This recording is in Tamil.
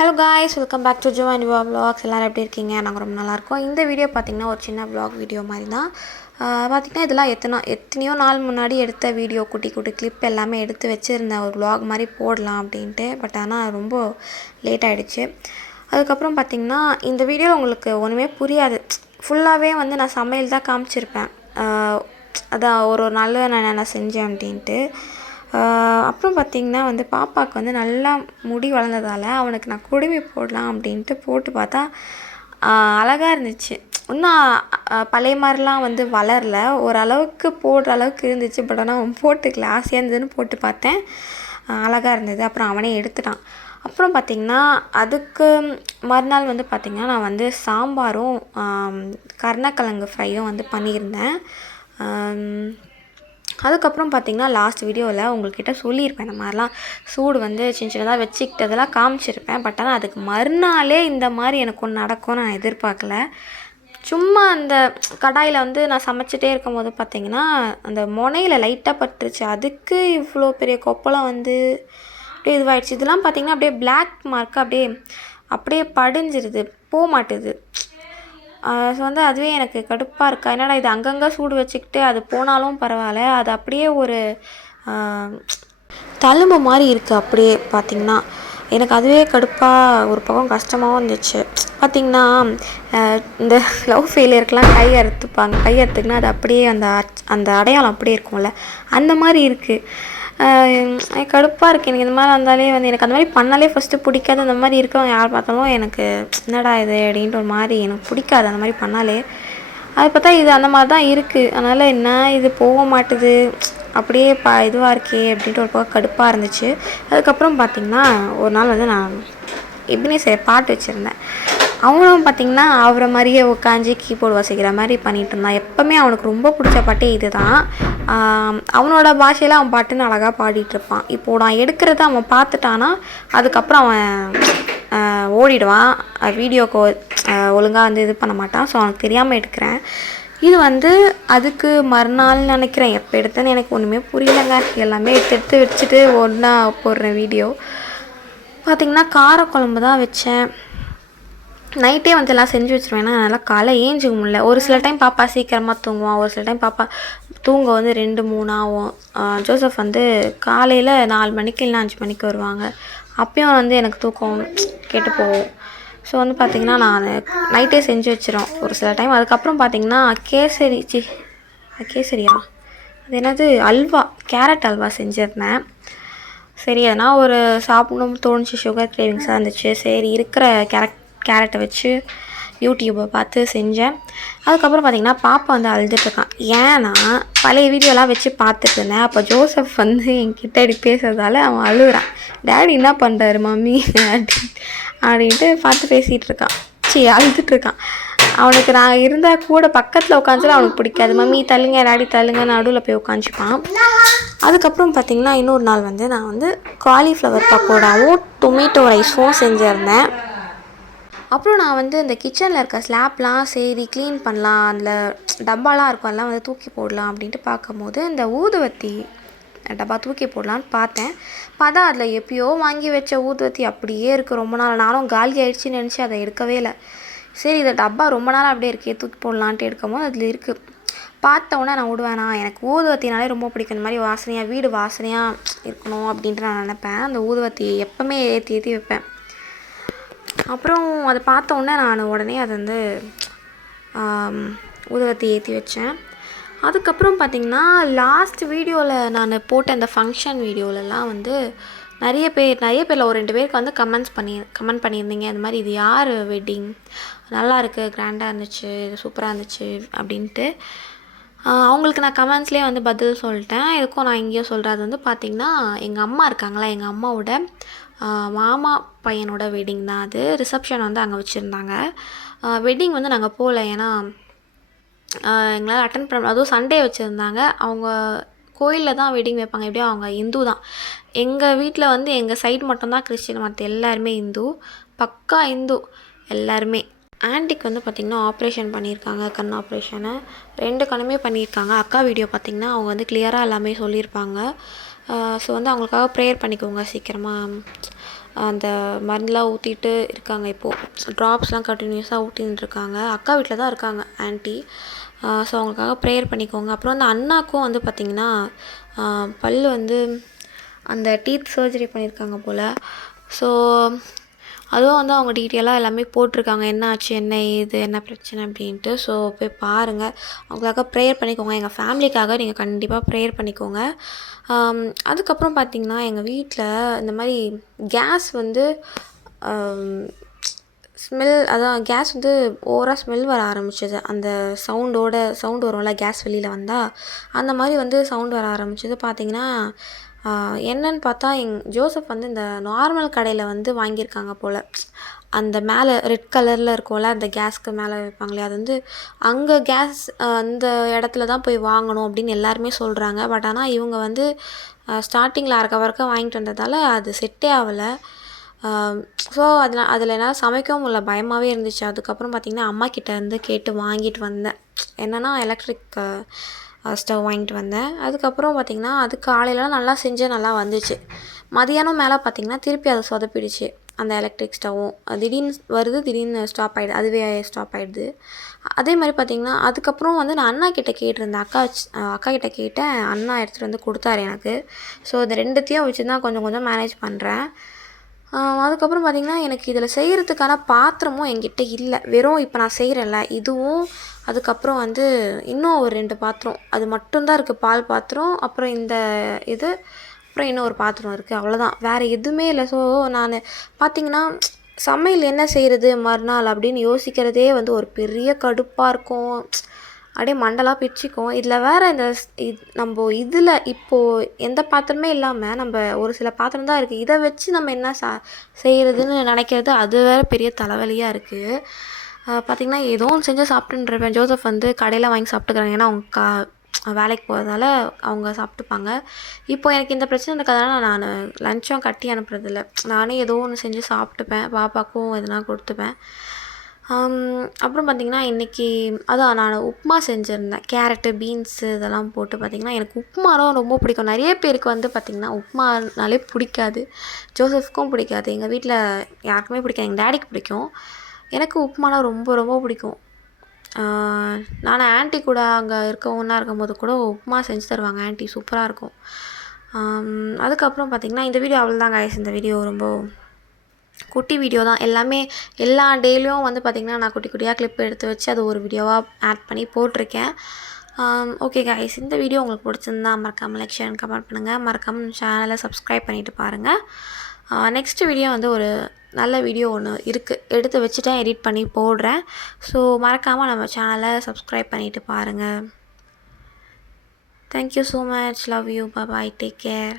Hello guys, welcome back to Jo and your vlogs. எல்லோரும் எப்படி இருக்கீங்க? நாங்கள் ரொம்ப நல்லாயிருக்கோம். இந்த வீடியோ பார்த்திங்கன்னா ஒரு சின்ன வ்ளாக் வீடியோ மாதிரி தான். பார்த்திங்கன்னா இதெல்லாம் எத்தனையோ நாள் முன்னாடி எடுத்த வீடியோ, குட்டி குட்டி கிளிப் எல்லாமே எடுத்து வச்சுருந்தேன் ஒரு வ்ளாக் மாதிரி போடலாம் அப்படின்ட்டு. பட் ஆனால் ரொம்ப லேட் ஆகிடுச்சு. அதுக்கப்புறம் பார்த்திங்கன்னா இந்த வீடியோ உங்களுக்கு ஒன்றுமே புரியாது. ஃபுல்லாகவே வந்து நான் சமையல் தான் காமிச்சிருப்பேன். அதான் ஒரு ஒரு நாள் நான் என்ன செஞ்சேன் அப்படின்ட்டு. அப்புறம் பார்த்திங்கன்னா வந்து பாப்பாவுக்கு வந்து நல்லா முடி வளர்ந்ததால் அவனுக்கு நான் குடுமி போடலாம் அப்படின்ட்டு போட்டு பார்த்தா அழகாக இருந்துச்சு. இன்னும் பழைய மாதிரிலாம் வந்து வளரல, ஓரளவுக்கு போடுற அளவுக்கு இருந்துச்சு. பட் ஆனால் அவன் போட்டுக்கல, ஆசையாக இருந்ததுன்னு போட்டு பார்த்தேன், அழகாக இருந்தது. அப்புறம் அவனே எடுத்துட்டான். அப்புறம் பார்த்திங்கன்னா அதுக்கு மறுநாள் வந்து பார்த்திங்கன்னா நான் வந்து சாம்பாரும் கருணக்கிழங்கு ஃப்ரையும் வந்து பண்ணியிருந்தேன். அதுக்கப்புறம் பார்த்திங்கன்னா லாஸ்ட் வீடியோவில் உங்கள்கிட்ட சொல்லியிருப்பேன், இந்த மாதிரிலாம் சூடு வந்து சின்ன சின்னதாக வச்சுக்கிட்டதெல்லாம் காமிச்சிருப்பேன். பட் ஆனால் அதுக்கு மறுநாளே இந்த மாதிரி எனக்கு ஒன்று நடக்கும்னு நான் எதிர்பார்க்கல. சும்மா அந்த கடாயில் வந்து நான் சமைச்சிட்டே இருக்கும் போது பார்த்திங்கன்னா அந்த முனையில் லைட்டாக பட்டுருச்சு. அதுக்கு இவ்வளோ பெரிய கொப்பளம் வந்து அப்படியே இதுவாகிடுச்சு. இதெல்லாம் பார்த்திங்கன்னா அப்படியே பிளாக் மார்க்கு அப்படியே படிஞ்சிருது, போக மாட்டுது. ஸோ வந்து அதுவே எனக்கு கடுப்பாக இருக்கா. என்னடா இது அங்கங்கே சூடு வச்சுக்கிட்டு அது போனாலும் பரவாயில்ல, அது அப்படியே ஒரு தழும்பு மாதிரி இருக்குது. அப்படியே பார்த்திங்கன்னா எனக்கு அதுவே கடுப்பாக ஒரு பக்கம் கஷ்டமாகவும் இருந்துச்சு. பார்த்திங்கன்னா இந்த லவ் ஃபெயிலியருக்கெலாம் கை அறுத்துக்குன்னா அது அப்படியே அந்த அடையாளம் அப்படியே இருக்கும்ல, அந்த மாதிரி இருக்குது. கடுப்பாக இருக்குது எனக்கு. இந்த மாதிரி வந்தாலே வந்து எனக்கு அந்த மாதிரி பண்ணாலே ஃபஸ்ட்டு பிடிக்காது. அந்த மாதிரி இருக்கவங்க யார் பார்த்தாலும் எனக்கு என்னடா இது அப்படின்ட்டு ஒரு மாதிரி எனக்கு பிடிக்காது அந்த மாதிரி பண்ணாலே. அதை பார்த்தா இது அந்த மாதிரி தான் இருக்குது. அதனால் என்ன இது போக மாட்டுது, அப்படியே இதுவாக இருக்கே அப்படின்ட்டு ஒரு பக்கம் கடுப்பாக இருந்துச்சு. அதுக்கப்புறம் பார்த்திங்கன்னா ஒரு நாள் வந்து நான் எபினேசர் பாட்டு வச்சுருந்தேன். அவனும் பார்த்திங்கன்னா அவரை மாதிரியே உட்காந்து கீபோர்டு வாசிக்கிற மாதிரி பண்ணிகிட்டு இருந்தான். எப்போவுமே அவனுக்கு ரொம்ப பிடிச்ச பாட்டே இது தான். அவனோட பாஷையில் அவன் பாட்டுன்னு அழகாக பாடிட்டுருப்பான். இப்போது நான் எடுக்கிறத அவன் பார்த்துட்டானா அதுக்கப்புறம் அவன் ஓடிடுவான். வீடியோக்கு ஒழுங்காக வந்து இது பண்ண மாட்டான். ஸோ அவனுக்கு தெரியாமல் எடுக்கிறேன். இது வந்து அதுக்கு மறுநாள் நினைக்கிறேன். எப்போ எடுத்தேன்னு எனக்கு ஒன்றுமே புரியலைங்க. எல்லாமே எடுத்து வச்சுட்டு ஒன்றா போடுறேன் வீடியோ. பார்த்திங்கன்னா காரக்குழம்பு தான் வச்சேன். நைட்டே வந்து எல்லாம் செஞ்சு வச்சுருவேன். ஏன்னா நல்லா காலை ஏஞ்சிக்க முடியல. ஒரு சில டைம் பாப்பா சீக்கிரமாக தூங்குவான், ஒரு சில டைம் பாப்பா தூங்க வந்து 2-3 ஆகும். ஜோசப் வந்து காலையில் 4 மணிக்கு இல்லை 5 மணிக்கு வருவாங்க. அப்பயும் வந்து எனக்கு தூக்கம் கேட்டு போகும். ஸோ வந்து பார்த்திங்கன்னா நான் நைட்டே செஞ்சு வச்சிரும் ஒரு சில டைம். அதுக்கப்புறம் பார்த்திங்கன்னா கேசரியா அது என்னது அல்வா, கேரட் அல்வா செஞ்சுருந்தேன். சரி அதனால் ஒரு சாப்பிடணும்னு தோணுச்சு, சுகர் கிரேவிங்ஸாக இருந்துச்சு. சரி இருக்கிற கேரட்டை வச்சு யூடியூப்பை பார்த்து செஞ்சேன். அதுக்கப்புறம் பார்த்திங்கன்னா பாப்பா வந்து அழுதுட்டுருக்கான். ஏன்னா பழைய வீடியோலாம் வச்சு பார்த்துட்டு இருந்தேன். அப்போ ஜோசப் வந்து என்கிட்ட இப்படி பேசுறதால அவன் அழுகுறான். டேடி என்ன பண்ணுறாரு மம்மி அப்படின்ட்டு பார்த்து பேசிகிட்டு இருக்கான். அழுதுட்டுருக்கான். அவனுக்கு நான் இருந்தால் கூட பக்கத்தில் உட்காந்துல அவனுக்கு பிடிக்காது. மம்மி தள்ளுங்க, டேடி தள்ளுங்க, நடுவில் போய் உட்காந்துப்பான். அதுக்கப்புறம் பார்த்திங்கன்னா இன்னொரு நாள் வந்து நான் வந்து காலிஃப்ளவர் பக்கோடாவும் டொமேட்டோ ரைஸும் செஞ்சுருந்தேன். அப்புறம் நான் வந்து இந்த கிச்சனில் இருக்க ஸ்லாப்லாம் சரி க்ளீன் பண்ணலாம், அதில் டப்பாலாம் இருக்கும், எல்லாம் வந்து தூக்கி போடலாம் அப்படின்ட்டு பார்க்கும்போது இந்த ஊதுவத்தி டப்பா தூக்கி போடலான்னு பார்த்தா அதில் எப்பயோ வாங்கி வச்ச ஊதுவத்தி அப்படியே இருக்குது ரொம்ப நாள். நானும் காலி ஆகிடுச்சின்னு நினச்சி அதை எடுக்கவே இல்லை. சரி இந்த டப்பா ரொம்ப நாள் அப்படியே இருக்கே, தூக்கி போடலான்ட்டு எடுக்கும்போது அதில் இருக்குது. பார்த்தோன்னே நான் விடுவேனா, எனக்கு ஊதுவத்தினாலே ரொம்ப பிடிக்கும். இந்த மாதிரி வாசனையாக வீடு வாசனையாக இருக்கணும் அப்படின்ட்டு நான் நினப்பேன். அந்த ஊதுவத்தி எப்போவுமே ஏற்றி வைப்பேன். அப்புறம் அதை பார்த்தோன்னே நான் உடனே அதை வந்து ஊதுவத்தி ஏற்றி வச்சேன். அதுக்கப்புறம் பார்த்திங்கன்னா லாஸ்ட் வீடியோவில் நான் போட்ட அந்த ஃபங்க்ஷன் வீடியோலலாம் வந்து நிறைய பேரில் ஒரு 2 பேருக்கு வந்து கமெண்ட் பண்ணியிருந்தீங்க. இந்த மாதிரி இது யார் வெட்டிங், நல்லா இருக்குது, கிராண்டாக இருந்துச்சு, இது சூப்பராக இருந்துச்சு அப்படின்ட்டு. அவங்களுக்கு நான் கமெண்ட்ஸ்லேயே வந்து பதில் சொல்லிட்டேன். எதுக்கும் நான் இங்கேயும் சொல்கிறது வந்து பார்த்திங்கன்னா எங்கள் அம்மா இருக்காங்களா, எங்கள் அம்மாவோட மாமா பையனோட வெட்டிங் தான் அது. ரிசப்ஷன் வந்து அங்கே வச்சுருந்தாங்க. வெட்டிங் வந்து நாங்கள் போகல, ஏன்னா எங்களால் அட்டன் பண்ண, அதுவும் சண்டே வச்சுருந்தாங்க. அவங்க கோயிலில் தான் வெட்டிங் வைப்பாங்க. எப்படியும் அவங்க இந்து தான். எங்கள் வீட்டில் வந்து எங்கள் சைடு மட்டும்தான் கிறிஸ்டின், மற்ற எல்லாருமே இந்து, பக்கா இந்து எல்லாருமே. ஆன்ட்டிக்கு வந்து பார்த்திங்கன்னா ஆப்ரேஷன் பண்ணியிருக்காங்க, கண் ஆப்ரேஷனு 2 கண்ணுமே பண்ணியிருக்காங்க. அக்கா வீடியோ பார்த்திங்கன்னா அவங்க வந்து கிளியராக எல்லாமே சொல்லியிருப்பாங்க. ஸோ வந்து அவங்களுக்காக ப்ரேயர் பண்ணிக்கோங்க, சீக்கிரமாக அந்த மருந்துலாம் ஊற்றிட்டு இருக்காங்க. இப்போது ட்ராப்ஸ்லாம் கண்டினியூஸாக ஊற்றின்னு இருக்காங்க. அக்கா வீட்டில் தான் இருக்காங்க ஆன்ட்டி. ஸோ அவங்களுக்காக ப்ரேயர் பண்ணிக்கோங்க. அப்புறம் வந்து அண்ணாக்கும் வந்து பார்த்திங்கன்னா பல் வந்து அந்த டீத் சர்ஜரி பண்ணியிருக்காங்க போல். ஸோ அதுவும் வந்து அவங்க டீட்டெயிலாக எல்லாமே போட்டிருக்காங்க, என்ன ஆச்சு, என்ன ஏது, என்ன பிரச்சனை அப்படின்ட்டு. ஸோ போய் பாருங்கள், அவங்களுக்காக ப்ரேயர் பண்ணிக்கோங்க. எங்கள் ஃபேமிலிக்காக நீங்கள் கண்டிப்பாக ப்ரேயர் பண்ணிக்கோங்க. அதுக்கப்புறம் பார்த்திங்கன்னா எங்கள் வீட்டில் இந்த மாதிரி கேஸ் வந்து ஸ்மெல், அதான் கேஸ் வந்து ஓவராக ஸ்மெல் வர ஆரம்பிச்சிது. அந்த சவுண்டு வரும்ல கேஸ் வெளியில் வந்தால், அந்த மாதிரி வந்து சவுண்டு வர ஆரம்பிச்சது. பார்த்திங்கன்னா என்னன்னு பார்த்தா ஜோசப் வந்து இந்த நார்மல் கடையில் வந்து வாங்கியிருக்காங்க போல். அந்த மேலே ரெட் கலரில் இருக்கும்ல, அந்த கேஸ்க்கு மேலே வைப்பாங்களே, அது வந்து அங்கே கேஸ் அந்த இடத்துல தான் போய் வாங்கணும் அப்படின்னு எல்லாருமே சொல்கிறாங்க. பட் ஆனால் இவங்க வந்து ஸ்டார்டிங்கில் அறக்க வாங்கிட்டு வந்ததால் அது செட்டே ஆகலை. ஸோ அதில் என்னால் சமைக்கவும் முடியல, பயமாகவே இருந்துச்சு. அதுக்கப்புறம் பார்த்திங்கன்னா அம்மாக்கிட்ட இருந்து கேட்டு வாங்கிட்டு வந்தேன். என்னென்னா எலக்ட்ரிக் ஸ்டவ் வாங்கிட்டு வந்தேன். அதுக்கப்புறம் பார்த்திங்கன்னா அது காலையிலலாம் நல்லா செஞ்சேன், நல்லா வந்துச்சு. மதியானம் மேலே பார்த்திங்கன்னா திருப்பி அதை சொதப்பிடுச்சு அந்த எலக்ட்ரிக் ஸ்டவ்வும். திடீர்னு வருது, திடீர்னு ஸ்டாப் ஆகிடுது, அதுவே ஸ்டாப் ஆகிடுது. அதே மாதிரி பார்த்திங்கன்னா அதுக்கப்புறம் வந்து நான் அண்ணா கிட்டே கேட்டிருந்தேன், அக்கா கிட்டே கேட்டேன். அண்ணா எடுத்துகிட்டு வந்து கொடுத்தாரு எனக்கு. ஸோ இந்த ரெண்டுத்தையும் வச்சு தான் கொஞ்சம் கொஞ்சம் மேனேஜ் பண்ணுறேன். அதுக்கப்புறம் பார்த்திங்கன்னா எனக்கு இதில் செய்கிறதுக்கான பாத்திரமும் என்கிட்ட இல்லை. வெறும் இப்போ நான் செய்கிறேன்ல இதுவும், அதுக்கப்புறம் வந்து இன்னும் ஒரு 2 பாத்திரம் அது மட்டும்தான் இருக்குது. பால் பாத்திரம், அப்புறம் இந்த இது, அப்புறம் இன்னும் ஒரு பாத்திரம் இருக்குது, அவ்வளோதான். வேறு எதுவுமே இல்லை. ஸோ நான் பார்த்திங்கன்னா சமையல் என்ன செய்கிறது மறுநாள் அப்படின்னு யோசிக்கிறதே வந்து ஒரு பெரிய கடுப்பாக இருக்கும். அப்படியே மண்டலாம் பிச்சுக்கும். இதில் வேறு இந்த நம்ம இதில் இப்போது எந்த பாத்திரமே இல்லாமல் நம்ம ஒரு சில பாத்திரம் தான் இருக்குது. இதை வச்சு நம்ம என்ன செய்கிறதுன்னு நினைக்கிறது, அது வேறு பெரிய தலைவலியாக இருக்குது. பார்த்திங்கன்னா ஏதோ ஒன்று செஞ்சு சாப்பிட்டுருப்பேன். ஜோசப் வந்து கடையில் வாங்கி சாப்பிட்டுக்கிறாங்க, ஏன்னா அவங்க வேலைக்கு போகிறதால அவங்க சாப்பிட்டுப்பாங்க. இப்போ எனக்கு இந்த பிரச்சனை இருக்கிறதுனால நான் லஞ்சும் கட்டி அனுப்புறதில்ல. நானே ஏதோ ஒன்று செஞ்சு சாப்பிட்டுப்பேன், பாப்பாவுக்கும் எதுனா கொடுத்துப்பேன். அப்புறம் பார்த்திங்கன்னா இன்றைக்கி அதான் நான் உப்புமா செஞ்சுருந்தேன். கேரட்டு, பீன்ஸு இதெல்லாம் போட்டு. பார்த்திங்கன்னா எனக்கு உப்புமாலாம் ரொம்ப பிடிக்கும். நிறைய பேருக்கு வந்து பார்த்திங்கன்னா உப்புமானாலே பிடிக்காது. ஜோசஃப்க்கும் பிடிக்காது, எங்கள் வீட்டில் யாருக்குமே பிடிக்காது. எங்கள் டேடிக்கு பிடிக்கும். எனக்கு உப்புமானா ரொம்ப ரொம்ப பிடிக்கும். நான் ஆன்ட்டி கூட அங்கே ஒன்றா இருக்கும்போது கூட உப்புமா செஞ்சு தருவாங்க ஆன்ட்டி, சூப்பராக இருக்கும். அதுக்கப்புறம் பார்த்திங்கன்னா இந்த வீடியோ அவ்வளோதான் கைஸ். இந்த வீடியோ ரொம்ப குட்டி வீடியோ தான். எல்லா டேலையும் வந்து பார்த்திங்கன்னா நான் குட்டி குட்டியாக கிளிப் எடுத்து வச்சு அது ஒரு வீடியோவாக ஆட் பண்ணி போட்டிருக்கேன். ஓகே கைஸ், இந்த வீடியோ உங்களுக்கு பிடிச்சிருந்தா மறக்காமல் லைக், ஷேர், கமெண்ட் பண்ணுங்கள். மறக்காமல் சேனலை சப்ஸ்கிரைப் பண்ணிவிட்டு பாருங்கள். நெக்ஸ்ட் வீடியோ வந்து ஒரு நல்ல வீடியோ ஒன்று இருக்குது, எடுத்து வச்சுட்டேன், எடிட் பண்ணி போடுறேன். ஸோ மறக்காமல் நம்ம சேனலை சப்ஸ்கிரைப் பண்ணிவிட்டு பாருங்கள். Thank you so much, love you, bye, take care.